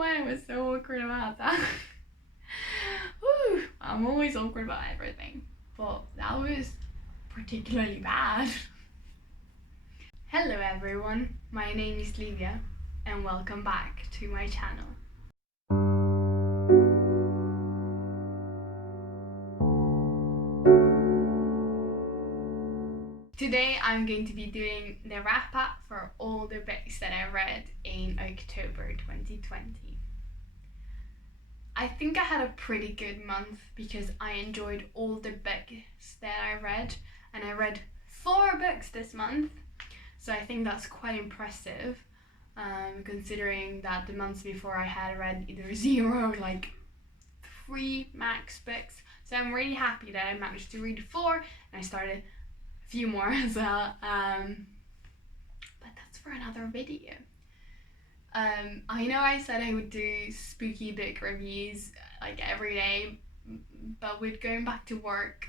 why I was so awkward about that. Woo, I'm always awkward about everything, but that was particularly bad. Hello everyone, my name is Livia and welcome back to my channel. Today I'm going to be doing the wrap up for all the books that I read in October 2020. I think I had a pretty good month because I enjoyed all the books that I read, and I read 4 books this month, so I think that's quite impressive, considering that the months before I had read either 0 or like 3 max books. So I'm really happy that I managed to read 4 and I started a few more as well, but that's for another video. I know I said I would do spooky book reviews like every day, but with going back to work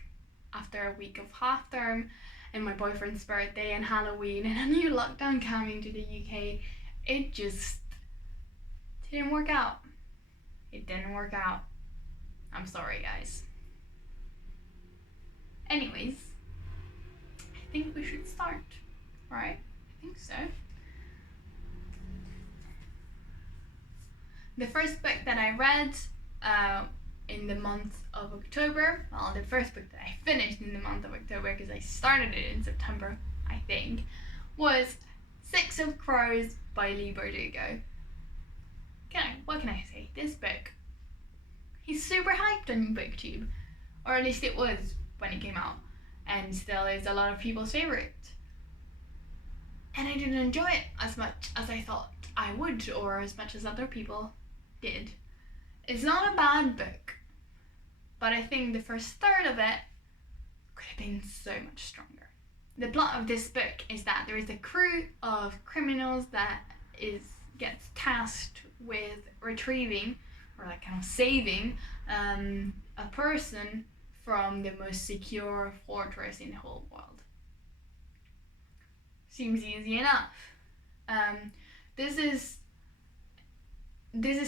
after a week of half term and my boyfriend's birthday and Halloween and a new lockdown coming to the UK, it just didn't work out. It didn't work out. I'm sorry guys. Anyways, I think we should start, right? I think so. The first book that I read in the month of October, well, the first book that I finished in the month of October, because I started it in September, I think, was Six of Crows by Lee Bardugo. What can I say? This book, he's super hyped on BookTube, or at least it was when it came out, and still is a lot of people's favorite. And I didn't enjoy it as much as I thought I would, or as much as other people did. It's not a bad book, but I think the first third of it could have been so much stronger. The plot of this book is that there is a crew of criminals that gets tasked with retrieving, or like kind of saving, a person from the most secure fortress in the whole world. Seems easy enough. This is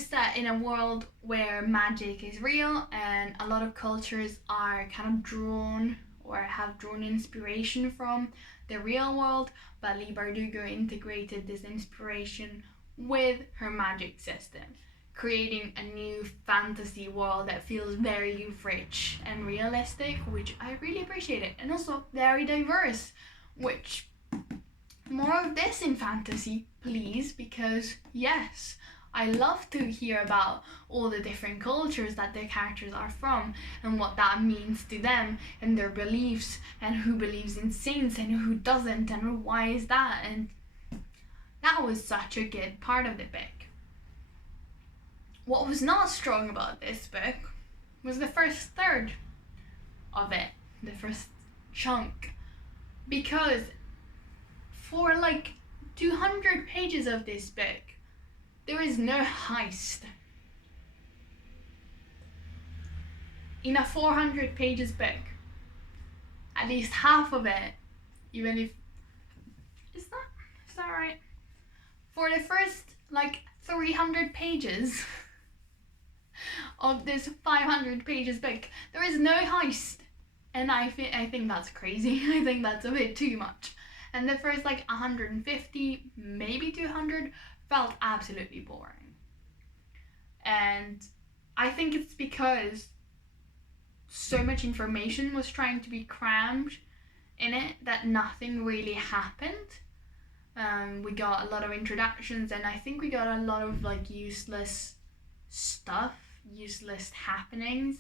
set in a world where magic is real, and a lot of cultures are kind of drawn or have drawn inspiration from the real world, but Lee Bardugo integrated this inspiration with her magic system, creating a new fantasy world that feels very rich and realistic, which I really appreciated, and also very diverse, which more of this in fantasy, please, because yes, I love to hear about all the different cultures that the characters are from and what that means to them and their beliefs and who believes in saints and who doesn't and why is that, and that was such a good part of the book. What was not strong about this book was the first third of it, the first chunk, because for like 200 pages of this book, there is no heist. In a 400 pages book, at least half of it, even if, is that right? For the first like 300 pages of this 500 pages book, there is no heist. And I think that's crazy. I think that's a bit too much. And the first like 150, maybe 200, felt absolutely boring. And I think it's because so much information was trying to be crammed in it that nothing really happened. We got a lot of introductions, and I think we got a lot of like useless stuff, useless happenings,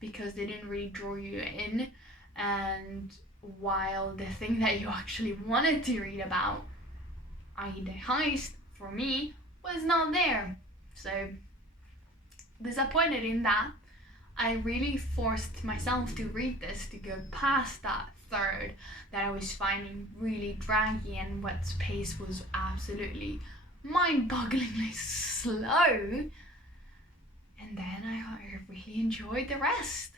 because they didn't really draw you in. And while the thing that you actually wanted to read about, i.e. the heist, for me, was not there. So disappointed in that. I really forced myself to read this, to go past that third that I was finding really draggy, and what pace was absolutely mind-bogglingly slow. And then I really enjoyed the rest,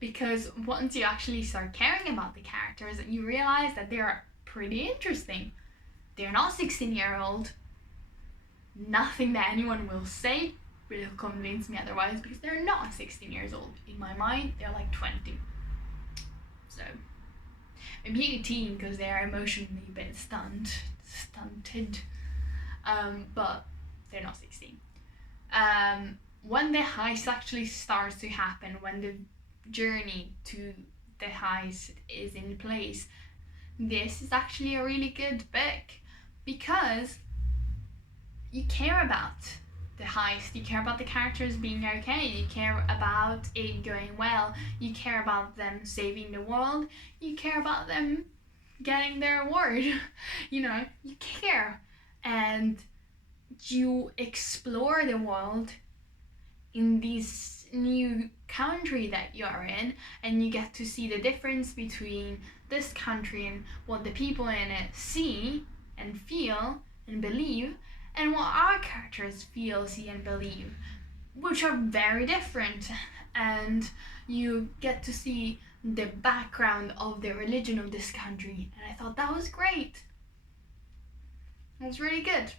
because once you actually start caring about the characters, you realize that they are pretty interesting. They're not 16-year-old. Nothing that anyone will say will convince me otherwise, because they're not 16 years old. In my mind, they're like 20. So maybe 18 because they are emotionally a bit stunted. But they're not 16. When the heist actually starts to happen, when the journey to the heist is in place, this is actually a really good book, because you care about the heist, you care about the characters being okay, you care about it going well, you care about them saving the world, you care about them getting their award. You know, you care, and you explore the world in this new country that you are in, and you get to see the difference between this country and what the people in it see and feel and believe, and what our characters feel, see and believe, which are very different. And you get to see the background of the religion of this country, and I thought that was great. It was really good.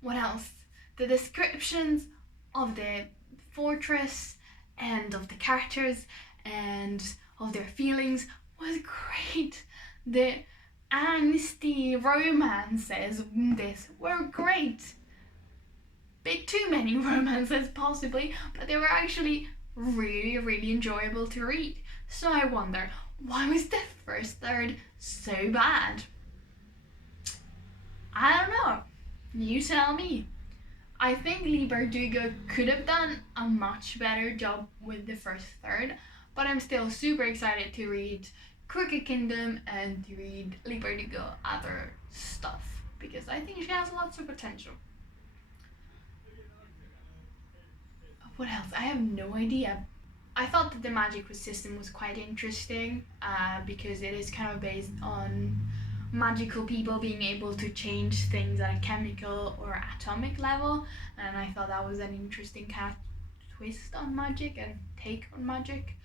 What else? The descriptions of the fortress and of the characters and of their feelings was great. The angsty romances in this were great. Bit too many romances possibly, but they were actually really, really enjoyable to read. So I wonder, why was the first third so bad? I don't know. You tell me. I think Lee Bardugo could have done a much better job with the first third, but I'm still super excited to read Crooked Kingdom and to read Lee Bardugo other stuff, because I think she has lots of potential. What else? I have no idea. I thought that the magic system was quite interesting, because it is kind of based on magical people being able to change things at a chemical or atomic level, and I thought that was an interesting kind of twist on magic and take on magic.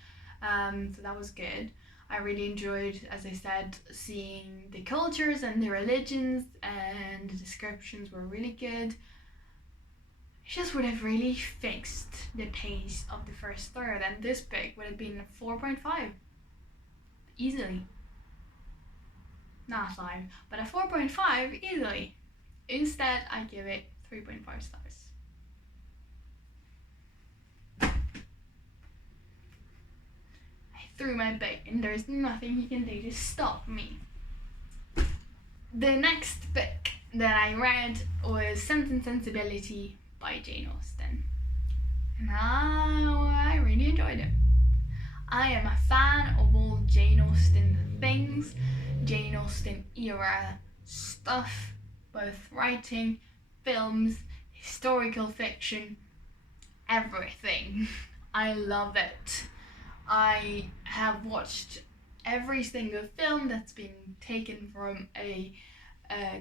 So that was good. I really enjoyed, as I said, seeing the cultures and the religions, and the descriptions were really good. It just would have really fixed the pace of the first third, and this book would have been 4.5 easily. Not 5, but a 4.5 easily. Instead, I give it 3.5 stars. I threw my book, and there's nothing you can do to stop me. The next book that I read was Sense and Sensibility by Jane Austen, and I really enjoyed it. I am a fan of all Jane Austen things, Jane Austen era stuff, both writing, films, historical fiction, everything. I love it. I have watched every single film that's been taken from a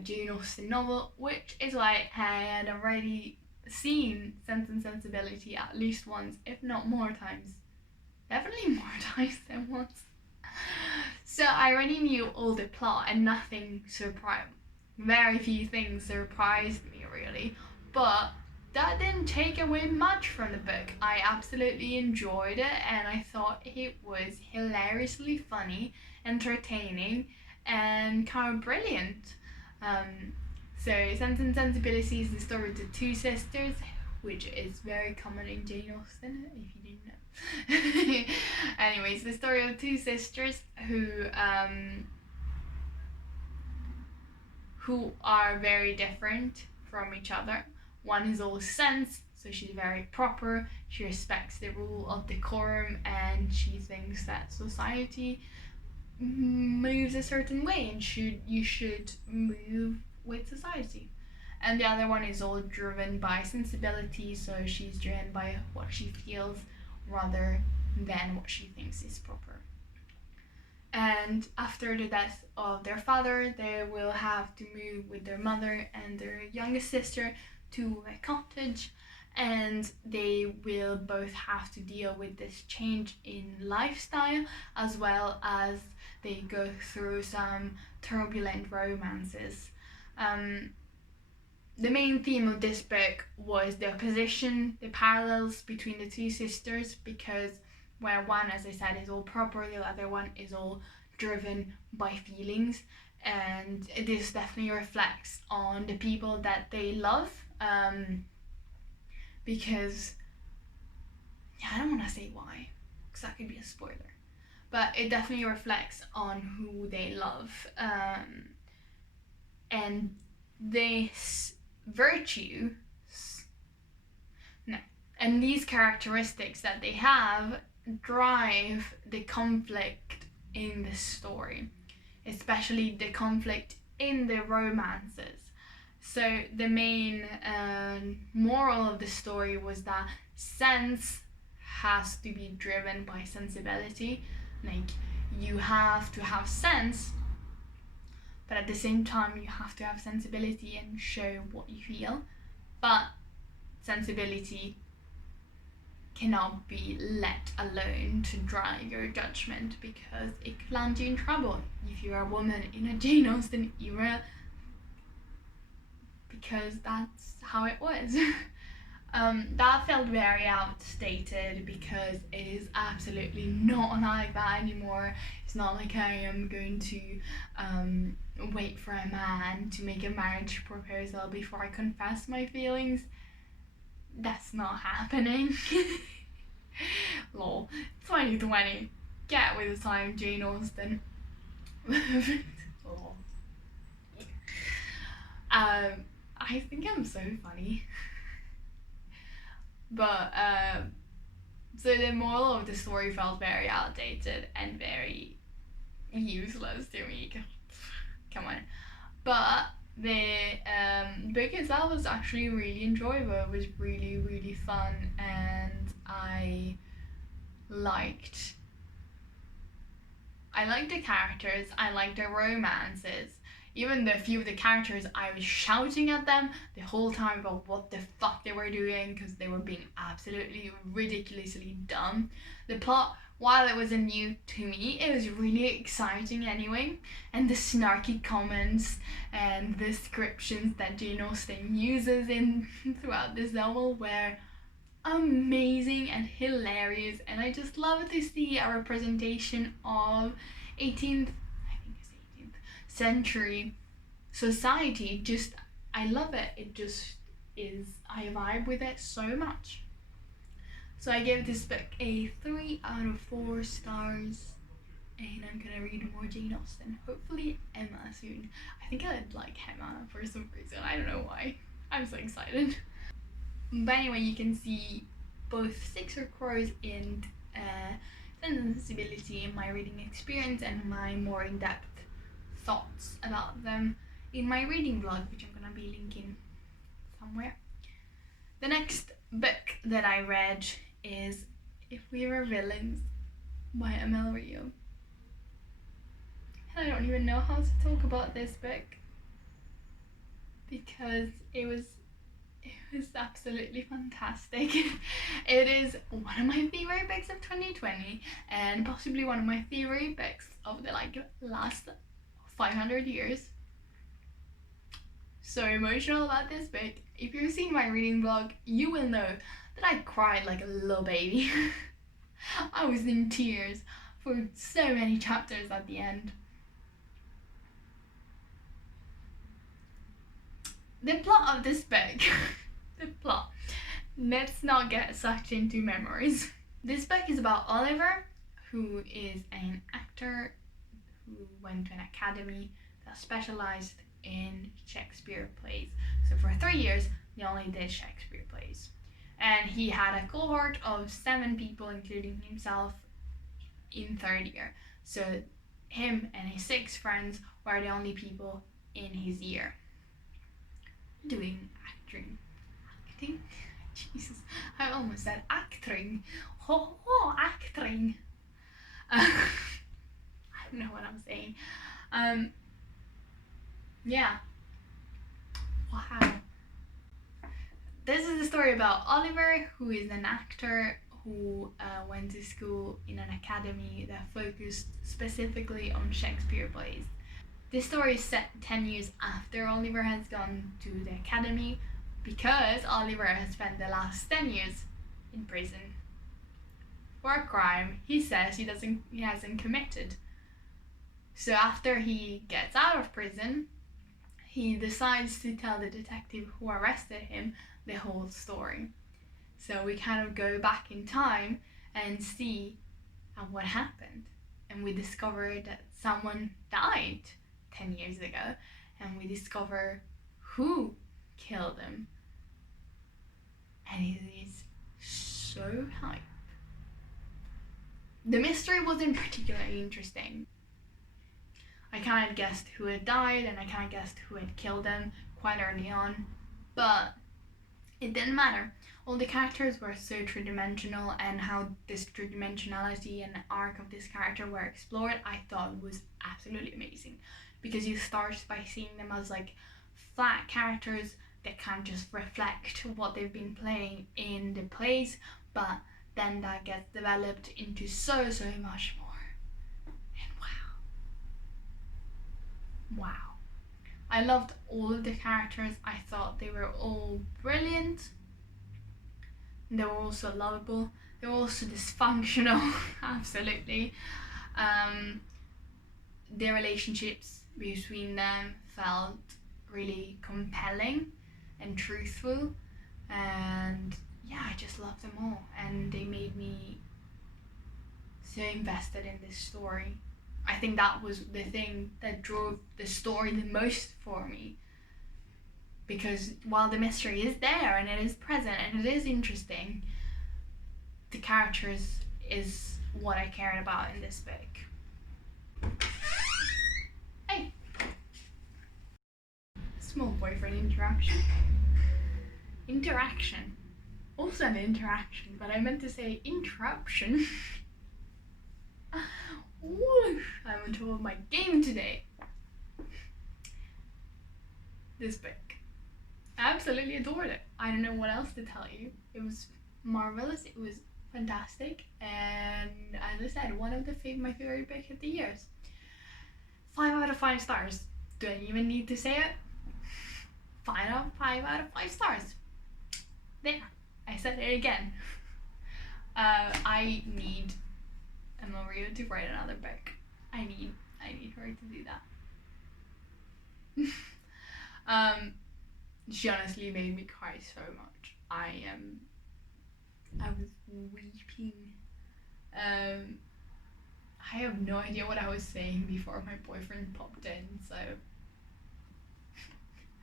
Jane Austen novel, which is why I had already seen Sense and Sensibility at least once, if not more times. Definitely more times than once. So I already knew all the plot, and nothing surprised. Very few things surprised me really, but that didn't take away much from the book. I absolutely enjoyed it, and I thought it was hilariously funny, entertaining, and kind of brilliant. So Sense and Sensibility is the story of the two sisters, which is very common in Jane Austen, if you didn't know. Anyways, the story of two sisters who are very different from each other. One is all sense, so she's very proper, she respects the rule of decorum, and she thinks that society moves a certain way and you should move with society. And the other one is all driven by sensibility, so she's driven by what she feels rather than what she thinks is proper. And after the death of their father, they will have to move with their mother and their youngest sister to a cottage, and they will both have to deal with this change in lifestyle, as well as they go through some turbulent romances. the main theme of this book was the opposition, the parallels between the two sisters, because where one, as I said, is all proper, the other one is all driven by feelings. And this definitely reflects on the people that they love, because I don't want to say why, because that could be a spoiler, but it definitely reflects on who they love, and this virtue, no, and these characteristics that they have drive the conflict in the story, especially the conflict in the romances. So the main moral of the story was that sense has to be driven by sensibility. Like, you have to have sense, but at the same time you have to have sensibility and show what you feel. But sensibility cannot be let alone to drive your judgment, because it could land you in trouble if you're a woman in a Jane Austen era, because that's how it was. That felt very outdated, because it is absolutely not like that anymore. It's not like I am going to wait for a man to make a marriage proposal before I confess my feelings. That's not happening. Lol. 2020. Get with the time, Jane Austen. Lol. I think I'm so funny. But so the moral of the story felt very outdated and very useless to me. Come on. But the book itself was actually really enjoyable. It was really, really fun, and I liked the characters, I liked their romances. Even the few of the characters, I was shouting at them the whole time about what the fuck they were doing, because they were being absolutely ridiculously dumb. The plot, while it wasn't new to me, it was really exciting anyway. And the snarky comments and descriptions that Jane Austen uses in throughout this novel were amazing and hilarious. And I just love to see a representation of 18th century society. Just, I love it. It just is, I vibe with it so much. So I gave this book a 3 out of 4 stars, and I'm gonna read more Jane Austen, hopefully Emma soon. I think I'd like Emma for some reason, I don't know why. I'm so excited. But anyway, you can see both Six or Crows and Sensibility in my reading experience and my more in-depth thoughts about them in my reading vlog, which I'm gonna be linking somewhere. The next book that I read is If We Were Villains by Amel Rio. And I don't even know how to talk about this book, because it was absolutely fantastic. It is one of my favorite books of 2020, and possibly one of my favorite books of the last 500 years. So emotional about this book. If you've seen my reading vlog, you will know that I cried like a little baby. I was in tears for so many chapters at the end. The plot of this book, let's not get sucked into memories. This book is about Oliver, who is an actor who went to an academy that specialized in Shakespeare plays. So for 3 years, they only did Shakespeare plays. And he had a cohort of 7 people, including himself, in 3rd year. So him and his 6 friends were the only people in his year doing acting. Jesus, I almost said acting. Acting. I don't know what I'm saying. Yeah. Wow. This is a story about Oliver, who is an actor who went to school in an academy that focused specifically on Shakespeare plays. This story is set 10 years after Oliver has gone to the academy, because Oliver has spent the last 10 years in prison for a crime he says he hasn't committed. So after he gets out of prison, he decides to tell the detective who arrested him the whole story. So we kind of go back in time and see what happened. And we discover that someone died 10 years ago, and we discover who killed him. And it is so hype. The mystery wasn't particularly interesting. I kind of guessed who had died, and I kind of guessed who had killed him quite early on, but it didn't matter. All the characters were so three-dimensional, and how this three-dimensionality and arc of this character were explored, I thought was absolutely amazing. Because you start by seeing them as like flat characters that kind of just reflect what they've been playing in the plays, but then that gets developed into so much more. And wow. I loved all of the characters. I thought they were all brilliant. They were also lovable. They were also dysfunctional, absolutely. The relationships between them felt really compelling and truthful, and yeah, I just loved them all, and they made me so invested in this story. I think that was the thing that drove the story the most for me, because while the mystery is there and it is present and it is interesting, the characters is what I cared about in this book. Hey! Small boyfriend interaction. Also an interaction, but I meant to say interruption. Whoosh, I'm on top of my game today. This book, I absolutely adored it. I don't know what else to tell you. It was marvelous, it was fantastic, and as I said, one of my favorite books of the years. 5 out of 5 stars. Do I even need to say it? 5 out of 5 stars. There, I said it again. I need Maria to write another book. I need her to do that. She honestly made me cry so much. I was weeping. I have no idea what I was saying before my boyfriend popped in, so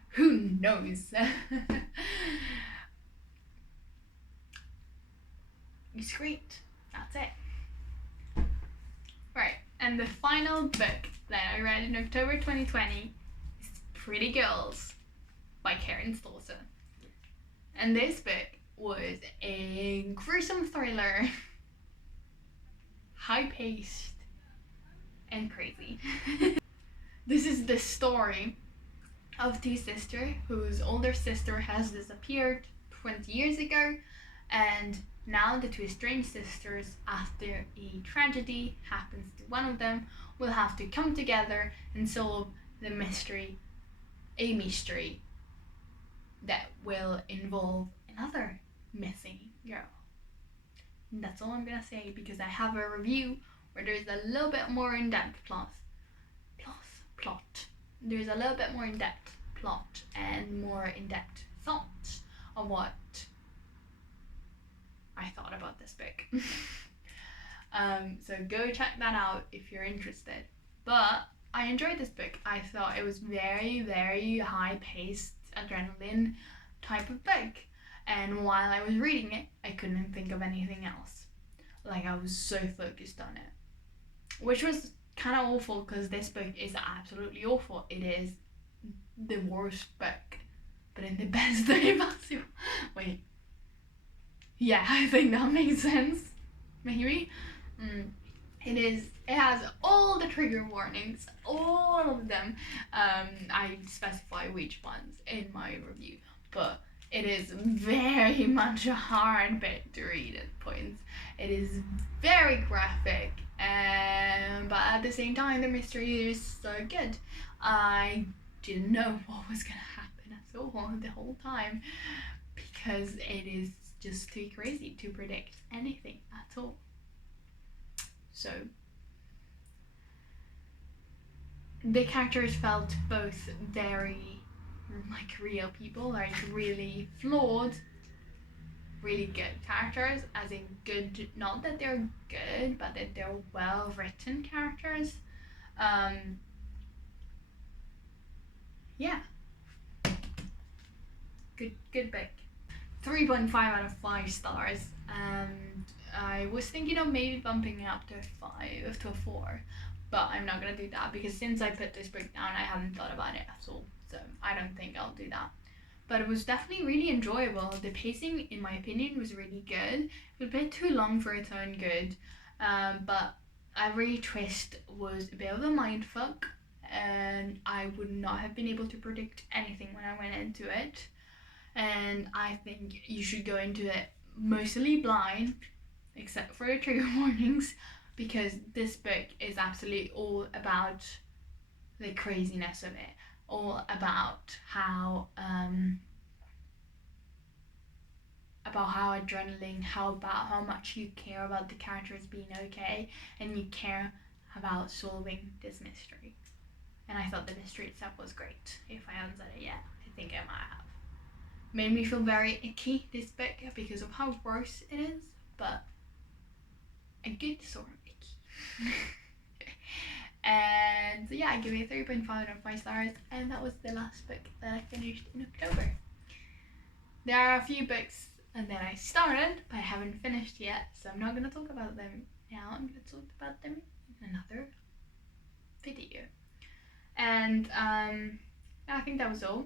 who knows? It's great. That's it. Right, and the final book that I read in October 2020 is Pretty Girls by Karen Stolze. And this book was a gruesome thriller, high-paced and crazy. This is the story of two sisters whose older sister has disappeared 20 years ago, and now the two estranged sisters, after a tragedy happens to one of them, will have to come together and solve a mystery that will involve another missing girl. And that's all I'm gonna say, because I have a review where there's a little bit more in-depth plot. There's a little bit more in-depth plot and more in-depth thoughts of what I thought about this book. So go check that out if you're interested. But I enjoyed this book. I thought it was very high-paced, adrenaline type of book. And while I was reading it, I couldn't think of anything else. Like, I was so focused on it. Which was kind of awful, because this book is absolutely awful. It is the worst book, but in the best way possible. Wait. Yeah, I think that makes sense. Maybe. It has all the trigger warnings, all of them. I specify which ones in my review, but it is very much a hard book to read at points. It is very graphic, but at the same time the mystery is so good. I didn't know what was gonna happen at all the whole time, because it is just too crazy to predict anything at all. So the characters felt both very like real people, like really flawed, really good characters, as in good, not that they're good, but that they're well written characters. Yeah, good book. 3.5 out of 5 stars. I was thinking of maybe bumping it up to a 4, but I'm not gonna do that because since I put this book down, I haven't thought about it at all. So I don't think I'll do that. But it was definitely really enjoyable. The pacing, in my opinion, was really good. It was a bit too long for its own good, but every twist was a bit of a mindfuck, and I would not have been able to predict anything when I went into it. And I think you should go into it mostly blind, except for the trigger warnings, because this book is absolutely all about the craziness of it, all about how adrenaline, about how much you care about the characters being okay, and you care about solving this mystery. And I thought the mystery itself was great. If I haven't said it yet, I think I might have. Made me feel very icky, this book, because of how gross it is, but a good sort of icky. And yeah, I give it a 3.5 out of 5 stars, and that was the last book that I finished in October. There are a few books that I started, but I haven't finished yet, so I'm not going to talk about them now. I'm going to talk about them in another video. And I think that was all.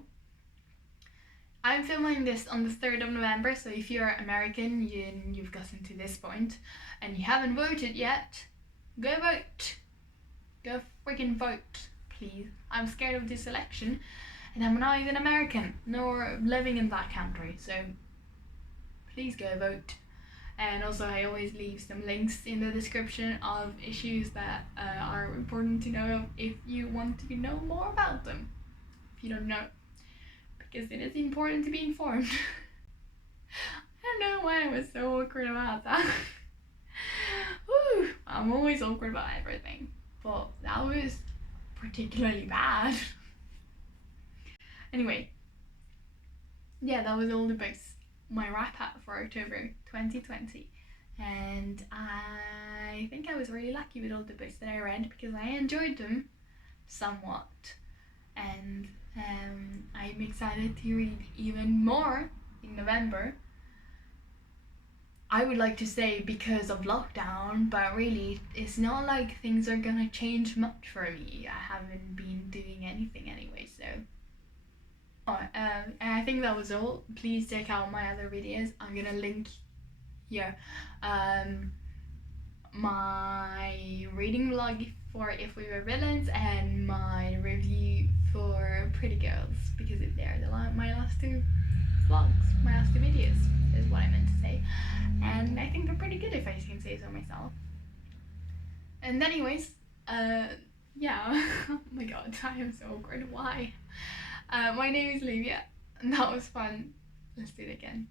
I'm filming this on the 3rd of November, so if you're American and you've gotten to this point and you haven't voted yet, go vote. Go freaking vote, please. I'm scared of this election, and I'm not even American, nor living in that country, so please go vote. And also, I always leave some links in the description of issues that are important to know if you want to know more about them, if you don't know. Because it is important to be informed. I don't know why I was so awkward about that. Woo, I'm always awkward about everything, but that was particularly bad. Anyway, yeah, that was all the books, my wrap up for October 2020. And I think I was really lucky with all the books that I read because I enjoyed them somewhat. And I'm excited to read even more in November. I would like to say because of lockdown, but really it's not like things are gonna change much for me. I haven't been doing anything anyway, so. And I think that was all. Please check out my other videos. I'm gonna link here my reading vlog for If We Were Villains and my review for Pretty Girls, because they're my last 2 vlogs, my last 2 videos is what I meant to say, and I think they're pretty good if I can say so myself. And anyways, yeah. Oh my god, I am so awkward. Why? My name is Livia, and that was fun. Let's do it again.